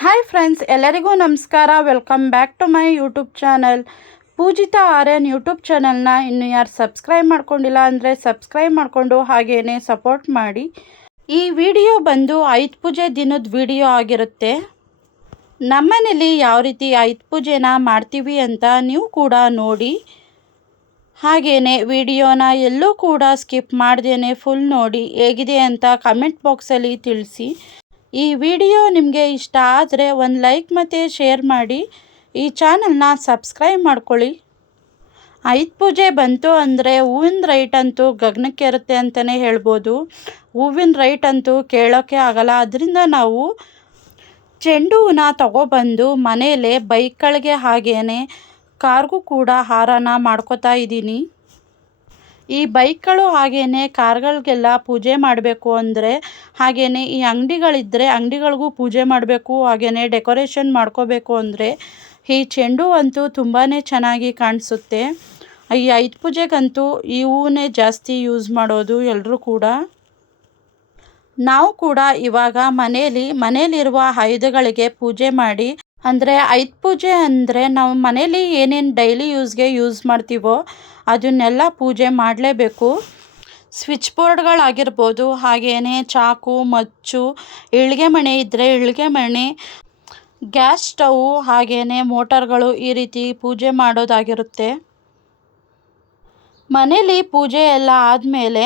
Hi friends, ಎಲ್ಲರಿಗೂ ನಮಸ್ಕಾರ. Welcome back to my YouTube channel Pujitha Aryan YouTube ಚಾನಲ್ನ ಇನ್ನು ಯಾರು ಸಬ್ಸ್ಕ್ರೈಬ್ ಮಾಡ್ಕೊಂಡಿಲ್ಲ ಅಂದರೆ ಸಬ್ಸ್ಕ್ರೈಬ್ ಮಾಡಿಕೊಂಡು ಹಾಗೇನೆ ಸಪೋರ್ಟ್ ಮಾಡಿ. ಈ ವಿಡಿಯೋ ಬಂದು ಆಯುಧ ಪೂಜೆ ದಿನದ ವಿಡಿಯೋ ಆಗಿರುತ್ತೆ. ನಮ್ಮನೇಲಿ ಯಾವ ರೀತಿ ಆಯುಧ ಪೂಜೆನ ಮಾಡ್ತೀವಿ ಅಂತ ನೀವು ಕೂಡ ನೋಡಿ. ಹಾಗೇನೆ ವಿಡಿಯೋನ ಎಲ್ಲೂ ಕೂಡ ಸ್ಕಿಪ್ ಮಾಡ್ದೇನೆ ಫುಲ್ ನೋಡಿ. ಹೇಗಿದೆ ಅಂತ ಕಮೆಂಟ್ ಬಾಕ್ಸಲ್ಲಿ ತಿಳಿಸಿ. ಈ ವಿಡಿಯೋ ನಿಮಗೆ ಇಷ್ಟ ಆದರೆ ಒಂದು ಲೈಕ್ ಮತ್ತು ಶೇರ್ ಮಾಡಿ. ಈ ಚಾನಲ್ನ ಸಬ್ಸ್ಕ್ರೈಬ್ ಮಾಡ್ಕೊಳ್ಳಿ. ಆಯುಧ ಪೂಜೆ ಬಂತು ಅಂದರೆ ಹೂವಿನ ರೈಟ್ ಅಂತೂ ಗಗನಕ್ಕೆ ಇರುತ್ತೆ ಅಂತಲೇ ಹೇಳ್ಬೋದು. ಹೂವಿನ ರೈಟ್ ಅಂತೂ ಕೇಳೋಕ್ಕೆ ಆಗಲ್ಲ. ಅದರಿಂದ ನಾವು ಚೆಂಡು ಹೂವನ್ನ ತಗೊಬಂದು ಮನೆಯಲ್ಲೇ ಬೈಕ್ಗಳಿಗೆ ಹಾಗೇನೆ ಕಾರ್ಗೂ ಕೂಡ ಹಾರನ ಮಾಡ್ಕೋತಾ ಇದ್ದೀನಿ. ಈ ಬೈಕ್ಗಳು ಹಾಗೇನೆ ಕಾರ್ಗಳಿಗೆಲ್ಲ ಪೂಜೆ ಮಾಡಬೇಕು ಅಂದರೆ ಹಾಗೇನೆ ಈ ಅಂಗಡಿಗಳಿದ್ದರೆ ಅಂಗಡಿಗಳಿಗೂ ಪೂಜೆ ಮಾಡಬೇಕು. ಹಾಗೇನೆ ಡೆಕೋರೇಷನ್ ಮಾಡ್ಕೋಬೇಕು ಅಂದರೆ ಈ ಚೆಂಡು ಅಂತೂ ತುಂಬಾ ಚೆನ್ನಾಗಿ ಕಾಣಿಸುತ್ತೆ. ಈ ಆಯುಧ ಪೂಜೆಗಂತೂ ಈ ಹೂವನ್ನೇ ಜಾಸ್ತಿ ಯೂಸ್ ಮಾಡೋದು ಎಲ್ಲರೂ ಕೂಡ. ನಾವು ಕೂಡ ಇವಾಗ ಮನೆಯಲ್ಲಿರುವ ಆಯುಧಗಳಿಗೆ ಪೂಜೆ ಮಾಡಿ, ಅಂದರೆ ಆಯುಧ ಪೂಜೆ ಅಂದರೆ ನಾವು ಮನೇಲಿ ಏನೇನು ಡೈಲಿ ಯೂಸ್ ಮಾಡ್ತೀವೋ ಅದನ್ನೆಲ್ಲ ಪೂಜೆ ಮಾಡಲೇಬೇಕು. ಸ್ವಿಚ್ ಬೋರ್ಡ್ಗಳಾಗಿರ್ಬೋದು, ಹಾಗೇನೆ ಚಾಕು, ಮಚ್ಚು, ಇಳಿಗೆ ಮಣೆ ಇದ್ದರೆ ಇಳಿಗೆ ಮಣೆ, ಗ್ಯಾಸ್ ಸ್ಟವ್, ಹಾಗೇನೆ ಮೋಟಾರ್ಗಳು ಈ ರೀತಿ ಪೂಜೆ ಮಾಡೋದಾಗಿರುತ್ತೆ. ಮನೇಲಿ ಪೂಜೆ ಎಲ್ಲ ಆದಮೇಲೆ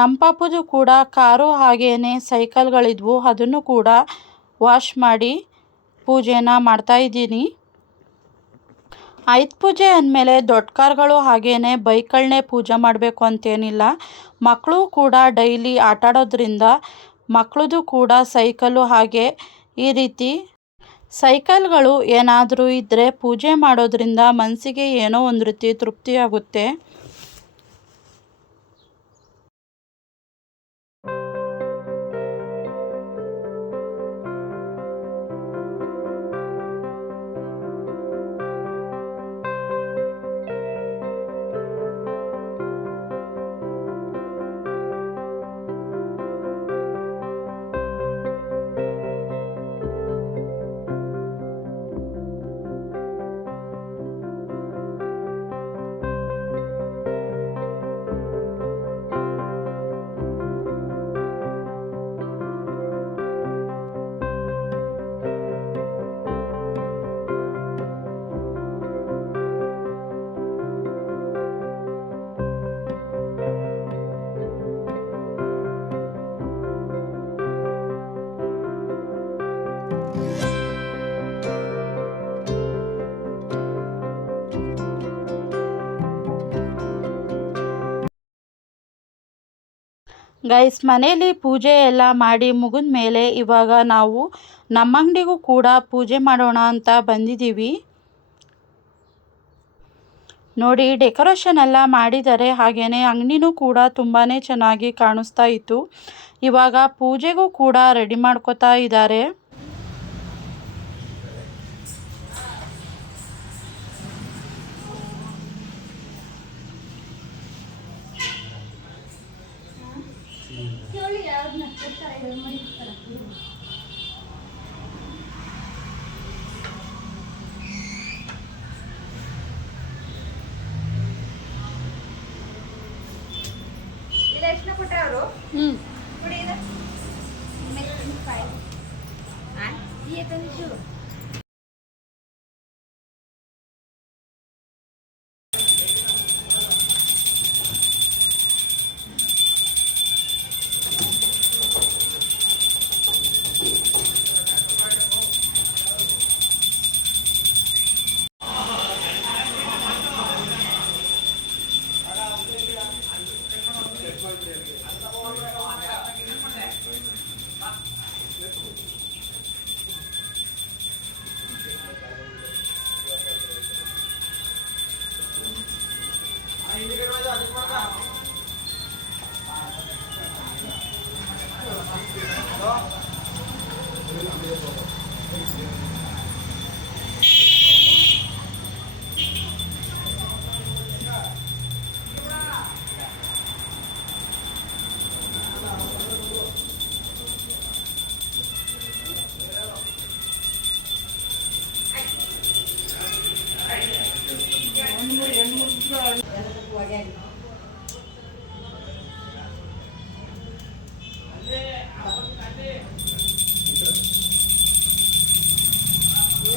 ನಮ್ಮ ಪಾಪುದು ಕೂಡ ಕಾರು ಹಾಗೇನೆ ಸೈಕಲ್ಗಳಿದ್ವು, ಅದನ್ನು ಕೂಡ ವಾಶ್ ಮಾಡಿ ಪೂಜೆನ ಮಾಡ್ತಾಯಿದ್ದೀನಿ. ಆಯುಧ ಪೂಜೆ ಅಂದಮೇಲೆ ದೊಡ್ಡ ಕಾರ್ಗಳು ಹಾಗೇನೆ ಬೈಕ್ಗಳನ್ನೇ ಪೂಜೆ ಮಾಡಬೇಕು ಅಂತೇನಿಲ್ಲ. ಮಕ್ಕಳು ಕೂಡ ಡೈಲಿ ಆಟಾಡೋದ್ರಿಂದ ಮಕ್ಕಳದು ಕೂಡ ಸೈಕಲ್ಲು ಹಾಗೆ ಈ ರೀತಿ ಸೈಕಲ್ಗಳು ಏನಾದರೂ ಇದ್ದರೆ ಪೂಜೆ ಮಾಡೋದ್ರಿಂದ ಮನಸ್ಸಿಗೆ ಏನೋ ಒಂದು ರೀತಿ ತೃಪ್ತಿಯಾಗುತ್ತೆ. ಗೈಸ್, ಮನೇಲಿ ಪೂಜೆ ಎಲ್ಲ ಮಾಡಿ ಮುಗಿದ ಮೇಲೆ ಇವಾಗ ನಾವು ನಮ್ಮ ಅಂಗಡಿಗೂ ಕೂಡ ಪೂಜೆ ಮಾಡೋಣ ಅಂತ ಬಂದಿದ್ದೀವಿ. ನೋಡಿ, ಡೆಕೋರೇಷನ್ ಎಲ್ಲ ಮಾಡಿದ್ದಾರೆ. ಹಾಗೇನೆ ಅಂಗಡಿನೂ ಕೂಡ ತುಂಬಾ ಚೆನ್ನಾಗಿ ಕಾಣಿಸ್ತಾ ಇತ್ತು. ಇವಾಗ ಪೂಜೆಗೂ ಕೂಡ ರೆಡಿ ಮಾಡ್ಕೋತಾ ಇದ್ದಾರೆ.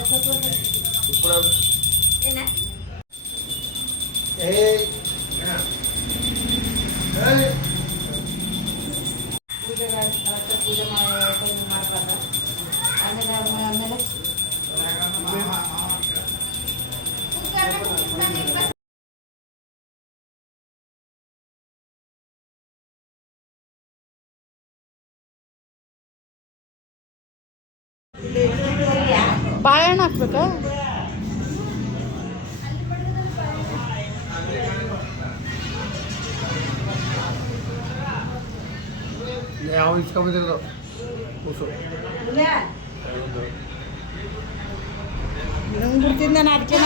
ಪೂಜೆ ಮಾಡ್ಕೊಳ್ಳೋದು ಆಮೇಲೆ ಬಾಳೆಹಣ್ಣು ಹಾಕ್ಬೇಕಾ? ಯಾವ ಇಸ್ಕೊಂಬಂದಿರೋದು ಕೂಸು ಬಿಡ್ತೀನಿ ನಾನು ಅದಕ್ಕೆ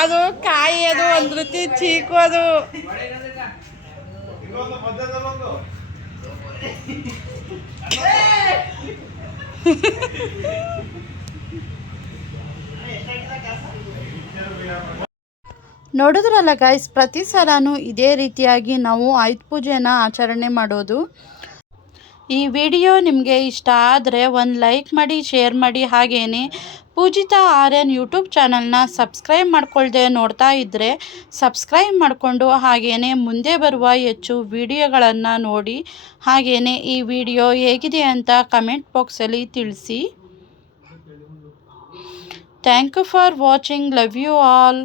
ಅದು ಕಾಯಿ, ಅದು ಒಂದು ರೀತಿ ಚೀಕು. ಅದು ನೋಡಿದ್ರಲ್ಲ ಗೈಸ್, ಪ್ರತಿ ಸಲನೂ ಇದೇ ರೀತಿಯಾಗಿ ನಾವು ಆಯುಧ ಪೂಜೆನ ಆಚರಣೆ ಮಾಡೋದು. ಈ ವಿಡಿಯೋ ನಿಮಗೆ ಇಷ್ಟ ಆದರೆ ಒಂದು ಲೈಕ್ ಮಾಡಿ, ಶೇರ್ ಮಾಡಿ. ಹಾಗೆಯೇ ಪೂಜಿತಾ ಆರ್ಯನ್ ಯೂಟ್ಯೂಬ್ ಚಾನಲ್ನ ಸಬ್ಸ್ಕ್ರೈಬ್ ಮಾಡ್ಕೊಳ್ದೆ ನೋಡ್ತಾ ಇದ್ದರೆ ಸಬ್ಸ್ಕ್ರೈಬ್ ಮಾಡಿಕೊಂಡು ಹಾಗೆಯೇ ಮುಂದೆ ಬರುವ ಹೆಚ್ಚು ವಿಡಿಯೋಗಳನ್ನು ನೋಡಿ. ಹಾಗೆಯೇ ಈ ವಿಡಿಯೋ ಹೇಗಿದೆ ಅಂತ ಕಮೆಂಟ್ ಬಾಕ್ಸಲ್ಲಿ ತಿಳಿಸಿ. Thank you for watching. Love you all.